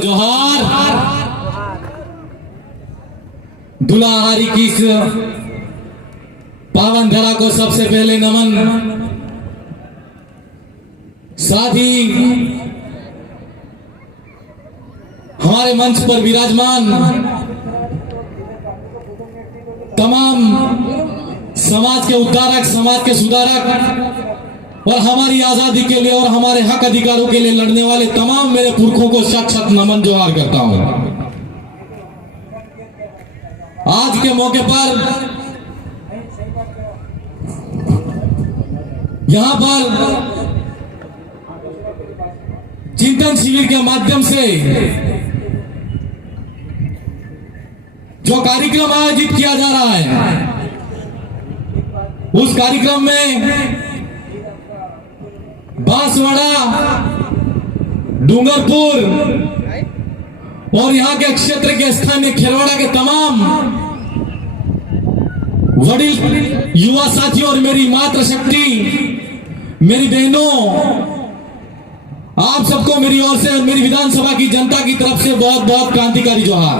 जोहार। दुलाहारी की इस पावन धरा को सबसे पहले नमन। साथ ही हमारे मंच पर विराजमान तमाम समाज के उद्धारक, समाज के सुधारक और हमारी आजादी के लिए और हमारे हक अधिकारों के लिए लड़ने वाले तमाम मेरे पुरखों को शत शत नमन जोहार करता हूं। आज के मौके पर यहां पर चिंतन शिविर के माध्यम से जो कार्यक्रम आयोजित किया जा रहा है, उस कार्यक्रम में बांसवाड़ा, डूंगरपुर और यहां के क्षेत्र के स्थानीय खेरवाड़ा के तमाम वडील युवा साथियों और मेरी मातृशक्ति, मेरी बहनों, आप सबको मेरी ओर से, मेरी विधानसभा की जनता की तरफ से बहुत बहुत क्रांतिकारी जोहार।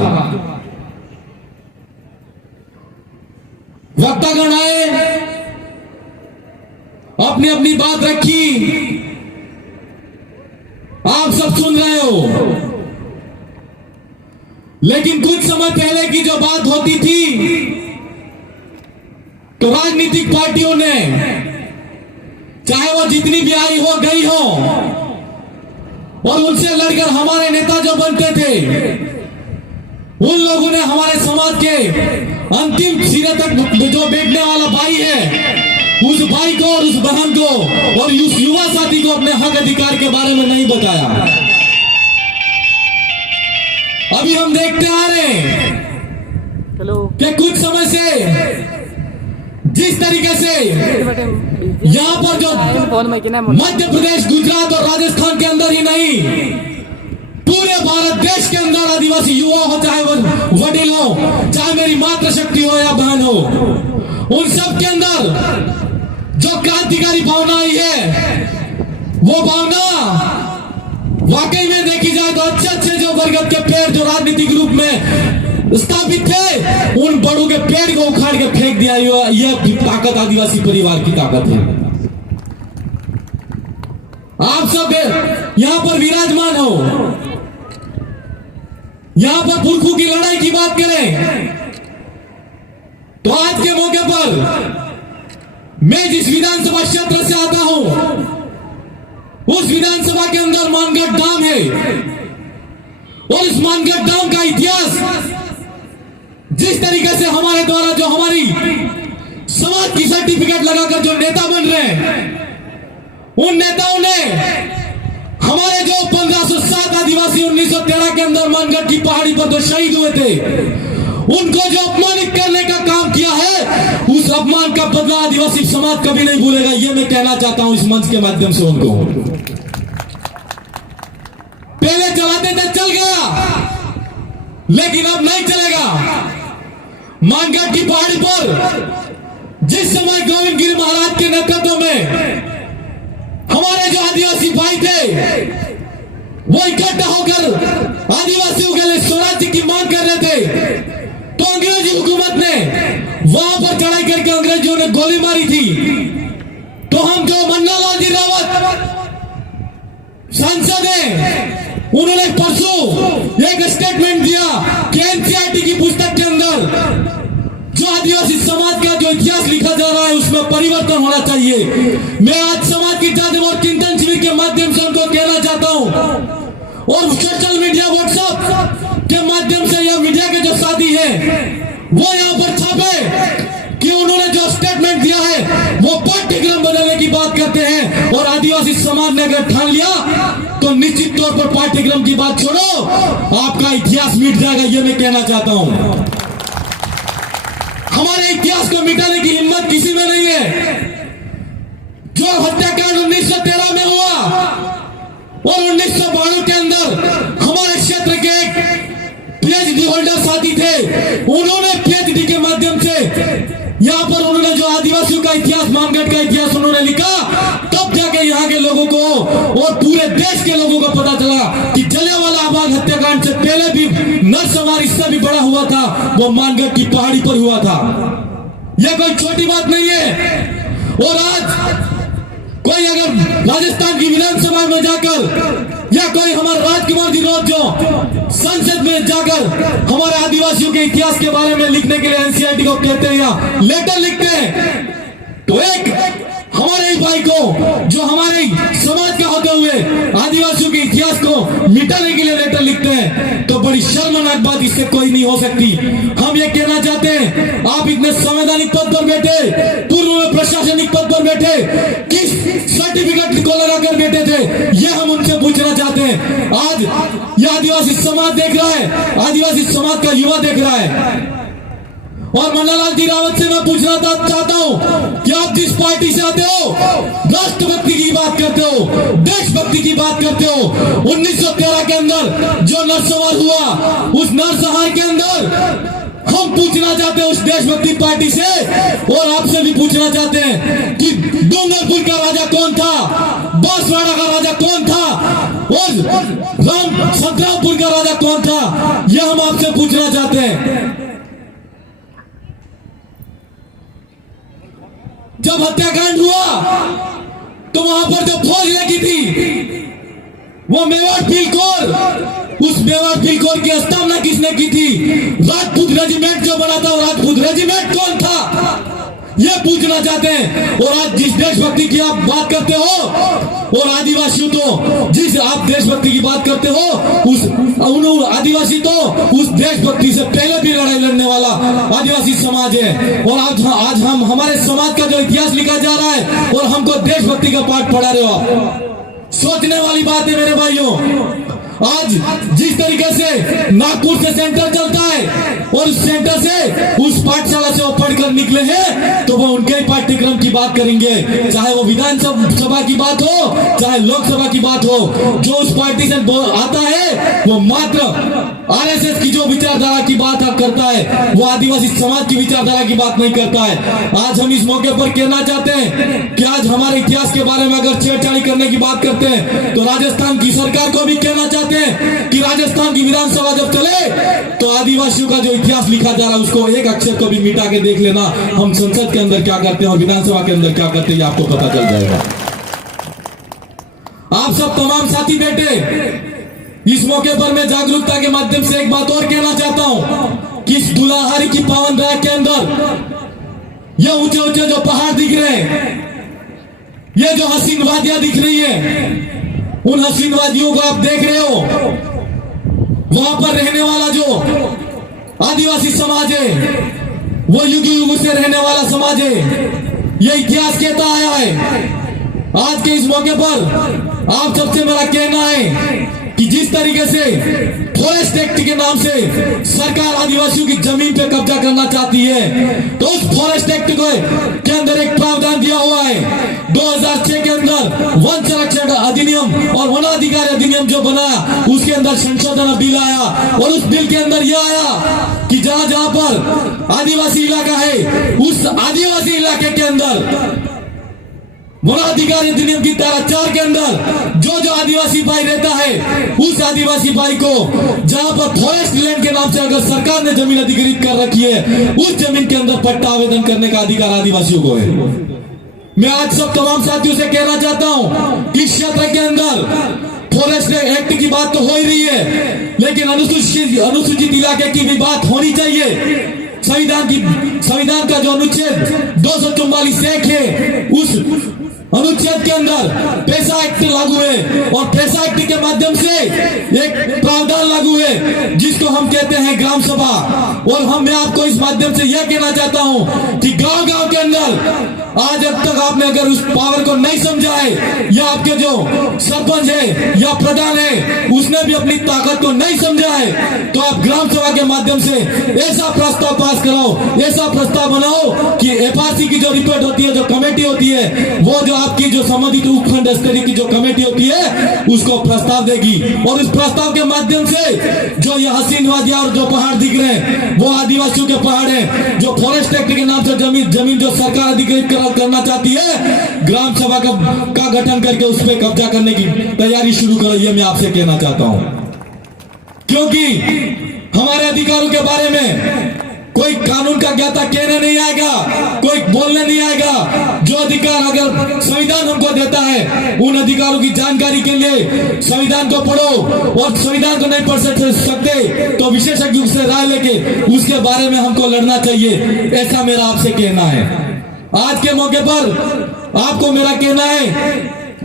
वक्तागण आए, अपनी अपनी बात रखी, आप सब सुन रहे हो। लेकिन कुछ समय पहले की जो बात होती थी, तो राजनीतिक पार्टियों ने, चाहे वो जितनी भी आई हो गई हो, और उनसे लड़कर हमारे नेता जो बनते थे, उन लोगों ने हमारे समाज के अंतिम सिरे तक जो बैठने वाला भाई है, उस भाई को और उस बहन को और उस युवा साथी को अपने हक अधिकार के बारे में नहीं बताया। अभी हम देखते आ रहे हैं कि कुछ समय से जिस तरीके से यहाँ पर जो मध्य प्रदेश, गुजरात और राजस्थान के अंदर ही नहीं, पूरे भारत देश के अंदर आदिवासी युवा हो, चाहे वो वडील हो, चाहे मेरी मातृशक्ति हो या बहन हो, उन सब के अंदर जो क्रांतिकारी भावना आई है, वो भावना वाकई में देखी जाए तो अच्छे अच्छे जो बरगद के पेड़ जो राजनीतिक रूप में स्थापित थे, उन बड़ों के पेड़ को उखाड़ के फेंक दिया। यह ताकत आदिवासी परिवार की ताकत है। आप सब यहां पर विराजमान हो, यहां पर पुरखों की लड़ाई की बात करें तो आज के मौके पर मैं जिस विधानसभा क्षेत्र से आता हूं, उस विधानसभा के अंदर मानगढ़ डैम है, और इस मानगढ़ डैम का इतिहास जिस तरीके से हमारे द्वारा जो हमारी समाज की सर्टिफिकेट लगाकर जो नेता बन रहे हैं, उन नेताओं ने हमारे जो 1507 आदिवासी 1913 के अंदर मानगढ़ की पहाड़ी पर जो शहीद हुए थे, उनको जो अपमानित करने का काम किया है, उस अपमान का बदला आदिवासी समाज कभी नहीं भूलेगा। ये मैं कहना चाहता हूं इस मंच के माध्यम से उनको। पहले चलाते थे, चल गया, लेकिन अब नहीं चलेगा। मानगढ़ की पहाड़ी पर जिस समय गोविंद गिरी महाराज के नेतृत्व में हमारे जो आदिवासी भाई थे, वो इकट्ठा होकर आदिवासियों के लिए स्वराज्य की मांग कर रहे थे, तो अंग्रेजी हुकूमत ने वहां पर चढ़ाई करके अंग्रेजों ने गोली मारी थी। तो हम जो मन्नालाल जी रावत सांसद हैं, उन्होंने परसों एक स्टेटमेंट दिया कि एनसीईआरटी की पुस्तक के अंदर जो आदिवासी समाज का जो इतिहास लिखा जा रहा है, उसमें परिवर्तन होना चाहिए। मैं आज समाज की जादू और चिंतन शिविर के माध्यम से उनको कहना चाहता हूं, और सोशल मीडिया, व्हाट्सएप के माध्यम से यह मीडिया के जो साथी हैं, वो यहाँ पर छापे कि उन्होंने जो स्टेटमेंट दिया है वो पाठ्यक्रम बदलने की बात करते हैं, और आदिवासी समाज ने अगर ठान लिया तो निश्चित तौर पर पाठ्यक्रम की बात छोड़ो, आपका इतिहास मिट जाएगा। ये मैं कहना चाहता हूं। हमारे इतिहास को मिटाने की हिम्मत किसी में नहीं है। जो हत्याकांड 1913 में हुआ और 1992 के अंदर हमारे क्षेत्र के एक पीएचडी होल्डर साथी थे, उन्होंने पीएचडी के माध्यम से यहाँ पर उन्होंने जो आदिवासी आदिवासियों का इतिहास, मानगढ़ का इतिहास उन्होंने लिखा, तब जाके यहाँ के लोगों को और पूरे देश के लोगों को पता चला कि जलियांवाला बाग हत्याकांड से पहले भी नरसंहार इससे भी बड़ा हुआ था, वो मानगढ़ की पहाड़ी पर हुआ था। यह कोई छोटी बात नहीं है। और आज कोई अगर राजस्थान की विधानसभा में जाकर या कोई हमारे राजकुमार जी रोज जो संसद में जाकर हमारे आदिवासियों के इतिहास के बारे में लिखने के लिए एनसीईआरटी को कहते हैं या लेटर लिखते हैं, तो एक हमारे ही भाई को जो हमारे समाज का होते हुए आदिवासियों के इतिहास को मिटाने के लिए लेटर लिखते हैं, तो बड़ी शर्मनाक बात इससे कोई नहीं हो सकती। हम ये कहना चाहते हैं, आप इतने संवैधानिक पद पर बैठे, पूर्व में प्रशासनिक पद पर बैठे, किस सर्टिफिकेट को लगाकर बैठे थे, ये हम उनसे पूछना चाहते हैं। आज ये आदिवासी समाज देख रहा है, आदिवासी समाज का युवा देख रहा है। और मन्नालाल जी रावत से मैं पूछना चाहता हूं कि आप जिस पार्टी से आते हो, राष्ट्रभक्ति की बात करते हो, देशभक्ति की बात करते हो, 1913 के अंदर जो नरसंहार हुआ, उस नरसंहार के अंदर हम पूछना चाहते हैं उस देशभक्ति पार्टी से, और आपसे भी पूछना चाहते हैं कि डूंगरपुर का राजा कौन था, बांसवाड़ा का राजा कौन था, और राम संतरामपुर का राजा कौन था, यह हम आपसे पूछना चाहते हैं। जब हत्याकांड हुआ तो वहां पर जो फौज लगी थी वो मेवाड़ पीलकोर, उस मेवाड़ पीलकोर की स्थापना किसने की थी? राजपूत रेजिमेंट जो बना था, राजपूत रेजिमेंट कौन था, यह पूछना चाहते हैं। और आज जिस देशभक्ति की आप बात करते हो, और आदिवासियों तो जिस आप देशभक्ति की बात करते हो, उस आदिवासी तो उस देशभक्ति से पहले भी लड़ाई लड़ने वाला आदिवासी समाज है। और आज हम हमारे समाज का जो इतिहास लिखा जा रहा है और हमको देशभक्ति का पाठ पढ़ा रहे हो, सोचने वाली बात है मेरे भाइयों। आज जिस तरीके से नागपुर से सेंटर चलता है और उस सेंटर से उस पाठशाला से वो पढ़कर निकले हैं, तो वो उनके ही पाठ्यक्रम की बात करेंगे, चाहे वो विधानसभा की बात हो, चाहे लोकसभा की बात हो। जो उस पार्टी से आता है वो मात्र आरएसएस की जो विचारधारा की बात करता है, वो आदिवासी समाज की विचारधारा की बात नहीं करता है। आज हम इस मौके पर कहना चाहते हैं कि आज हमारे इतिहास के बारे में अगर छेड़छाड़ी करने की बात करते हैं, तो राजस्थान की सरकार को भी कहना चाहते हैं कि राजस्थान की विधानसभा जब चले तो आदिवासियों का जो इतिहास लिखा जा रहा है उसको एक अक्षर को भी मिटा के देख लेना, हम संसद के अंदर क्या करते हैं और विधानसभा के अंदर क्या करते हैं आपको पता चल जाएगा। आप सब तमाम साथी बैठे, इस मौके पर मैं जागरूकता के माध्यम से एक बात और कहना चाहता हूं कि इस दुलाहारी की पावन राह के अंदर ये ऊंचे ऊंचे जो पहाड़ दिख रहे हैं, ये जो हसीन वादियां दिख रही है, उन हसीन वादियों को आप देख रहे हो, वहां पर रहने वाला जो आदिवासी समाज है वो युग युग से रहने वाला समाज है। ये इतिहास कहता आया है। आज के इस मौके पर आप सबसे मेरा कहना है कि जिस तरीके से फॉरेस्ट एक्ट के नाम से सरकार आदिवासियों की जमीन पे कब्जा करना चाहती है, तो उस फॉरेस्ट एक्ट के अंदर एक प्रावधान दिया हुआ है 2006 के अंदर वन संरक्षण अधिनियम और वनाधिकार अधिनियम जो बना, उसके अंदर संशोधन बिल आया, और उस बिल के अंदर यह आया कि जहां जहां पर आदिवासी इलाका है, उस आदिवासी इलाके के अंदर वनाधिकार अधिनियम की धारा 4 के अंदर जो आदिवासी भाई रहता है, उस आदिवासी भाई को जहां पर फॉरेस्ट लैंड के नाम से अगर सरकार ने जमीन अधिकृत कर रखी है, उस जमीन के अंदर पट्टा आवेदन करने का अधिकार आदिवासियों को है। मैं आज सब तमाम साथियों से कहना चाहता हूं कि इस क्षेत्र के अंदर फॉरेस्ट एक्ट की बात तो हो ही रही है, लेकिन अनुसूचित इलाके की भी बात होनी चाहिए। संविधान का जो अनुच्छेद 244 है, उस अनुच्छेद के अंदर पैसा एक्ट लागू है, और पैसा एक्ट के माध्यम से एक प्रावधान लागू है जिसको हम कहते हैं ग्राम सभा। और मैं आपको इस माध्यम से यह कहना चाहता हूं कि गांव गांव के अंदर आज अब तक आपने अगर उस पावर को नहीं समझा है, या आपके जो सरपंच है या प्रधान है उसने भी अपनी ताकत को नहीं समझा है, तो आप ग्राम सभा के माध्यम से ऐसा प्रस्ताव पास कराओ, ऐसा प्रस्ताव बनाओ कि एफआरसी की जो रिपोर्ट होती है, जो कमेटी होती है, वो वो जो आपकी जो संबंधित उपखंड स्तरीय की जो कमेटी होती है उसको प्रस्ताव देगी, और इस प्रस्ताव के माध्यम से जो ये हसीन वादियां और जो पहाड़ दिख रहे हैं वो आदिवासियों के पहाड़ हैं। जो फॉरेस्ट एक्ट के नाम से जमीन जो सरकार अधिकृत करना चाहती है, ग्राम सभा का गठन करके उस पर कब्जा करने की तैयारी शुरू करो, ये मैं आपसे कहना चाहता हूं। क्योंकि हमारे अधिकारों के बारे में कोई कानून का ज्ञाता कहने नहीं आएगा, कोई बोलने नहीं आएगा। जो अधिकार अगर संविधान हमको देता है, उन अधिकारों की जानकारी के लिए संविधान को पढ़ो, और संविधान को नहीं पढ़ सकते तो विशेषज्ञों से राय लेके उसके बारे में हमको लड़ना चाहिए, ऐसा मेरा आपसे कहना है। आज के मौके पर आपको मेरा कहना है,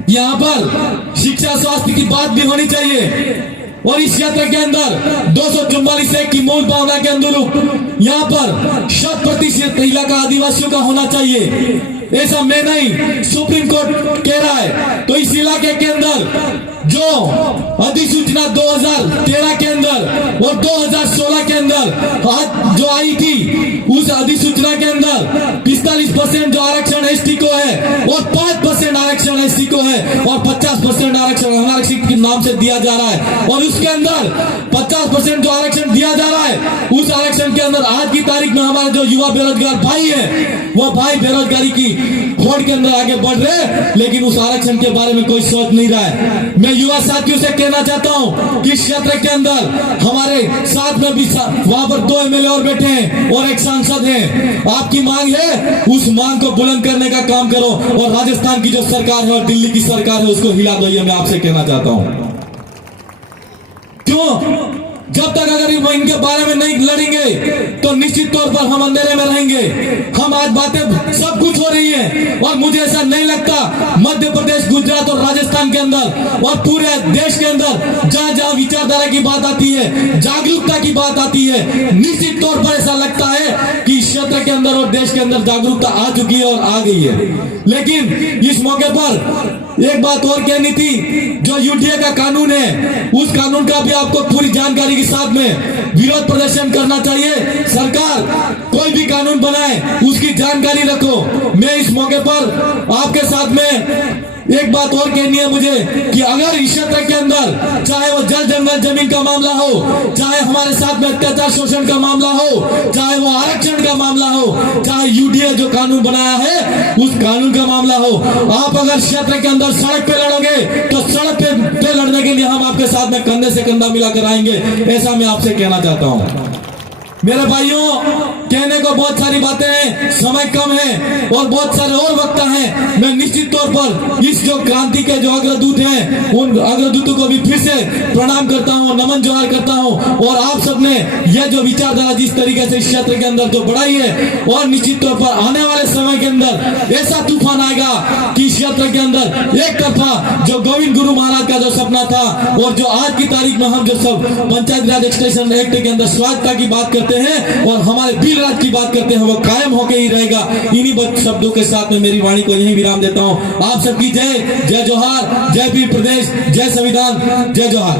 यहाँ पर शिक्षा स्वास्थ्य की बात भी होनी चाहिए, और इस यात्रा के अंदर 244 की मूल भावना के अनुरूप यहाँ पर 100% इलाका आदिवासियों का होना चाहिए। ऐसा मैं नहीं, सुप्रीम कोर्ट कह रहा है। तो इस इलाके के अंदर जो अधिसूचना 2013 के अंदर और 2016 के अंदर आज जो आई थी, उस अधिसूचना के अंदर 45% जो आरक्षण एसटी को है और 5% आरक्षण एससी को है, और 50% आरक्षण अनारक्षित के नाम से दिया जा रहा है। और उसके अंदर 50% जो आरक्षण दिया जा रहा है, उस आरक्षण के अंदर आज की तारीख में हमारे जो युवा बेरोजगार भाई है, वो भाई बेरोजगारी की होड़ के अंदर आगे बढ़ रहे, लेकिन उस आरक्षण के बारे में कोई सोच नहीं रहा है। मैं युवा साथियों से कहना चाहता हूं कि इस क्षेत्र के अंदर हमारे साथ में भी वहां पर 2 एमएलए और बैठे हैं और एक सांसद हैं। आपकी मांग है, उस मांग को बुलंद करने का काम करो, और राजस्थान की जो सरकार है और दिल्ली की सरकार है उसको हिला दो, ये मैं आपसे कहना चाहता हूं। क्यों? जब तक अगर इनके बारे में नहीं लड़ेंगे तो निश्चित तौर पर हम अंधेरे में रहेंगे। हम आज बातें सब कुछ हो रही है, और मुझे ऐसा नहीं लगता मध्य प्रदेश, गुजरात और राजस्थान के अंदर और पूरे देश के अंदर जहां जहां विचारधारा की बात आती है, जागरूकता की बात आती है, निश्चित तौर पर ऐसा लगता है कि इस क्षेत्र के अंदर और देश के अंदर जागरूकता आ चुकी है और आ गई है। लेकिन इस मौके पर एक बात और कहनी थी, जो यूटीए का कानून है, उस कानून का भी आपको पूरी जानकारी के साथ में विरोध प्रदर्शन करना चाहिए। सरकार कोई भी कानून बनाए उसकी जानकारी रखो। मैं इस मौके पर आपके साथ में एक बात और कहनी है मुझे, कि अगर इस क्षेत्र के अंदर चाहे वो जल जंगल जमीन का मामला हो, चाहे हमारे साथ में अत्याचार शोषण का मामला हो, चाहे वो आरक्षण का मामला हो, चाहे यूडीए जो कानून बनाया है उस कानून का मामला हो, आप अगर क्षेत्र के अंदर सड़क पे लड़ोगे तो सड़क पे लड़ने के लिए हम आपके साथ में कंधे से कंधा मिलाकर आएंगे, ऐसा मैं आपसे कहना चाहता हूं। मेरे भाइयों, कहने को बहुत सारी बातें हैं, समय कम है और बहुत सारे और वक्ता हैं। मैं निश्चित तौर पर इस जो क्रांति के जो अग्रदूत हैं, उन अग्रदूतों को भी फिर से प्रणाम करता हूं, नमन जोहार करता हूं। और आप सबने यह जो विचारधारा जिस तरीके से इस क्षेत्र के अंदर जो बढ़ाई है, और निश्चित तौर पर आने वाले समय के अंदर ऐसा तूफान आएगा कि इस क्षेत्र के अंदर एक तरफा जो गोविंद गुरु महाराज का जो सपना था, और जो आज की तारीख में हम जो सब पंचायत राज एक्सटेंशन एक्ट के अंदर स्वायत्तता की बात करते हैं और हमारे बिल राज की बात करते हैं, वो कायम होकर ही रहेगा। इन्हीं शब्दों के साथ में मेरी वाणी को यहीं विराम देता हूं। आप सबकी जय, जय जोहार, जय पीर प्रदेश, जय संविधान, जय जोहार।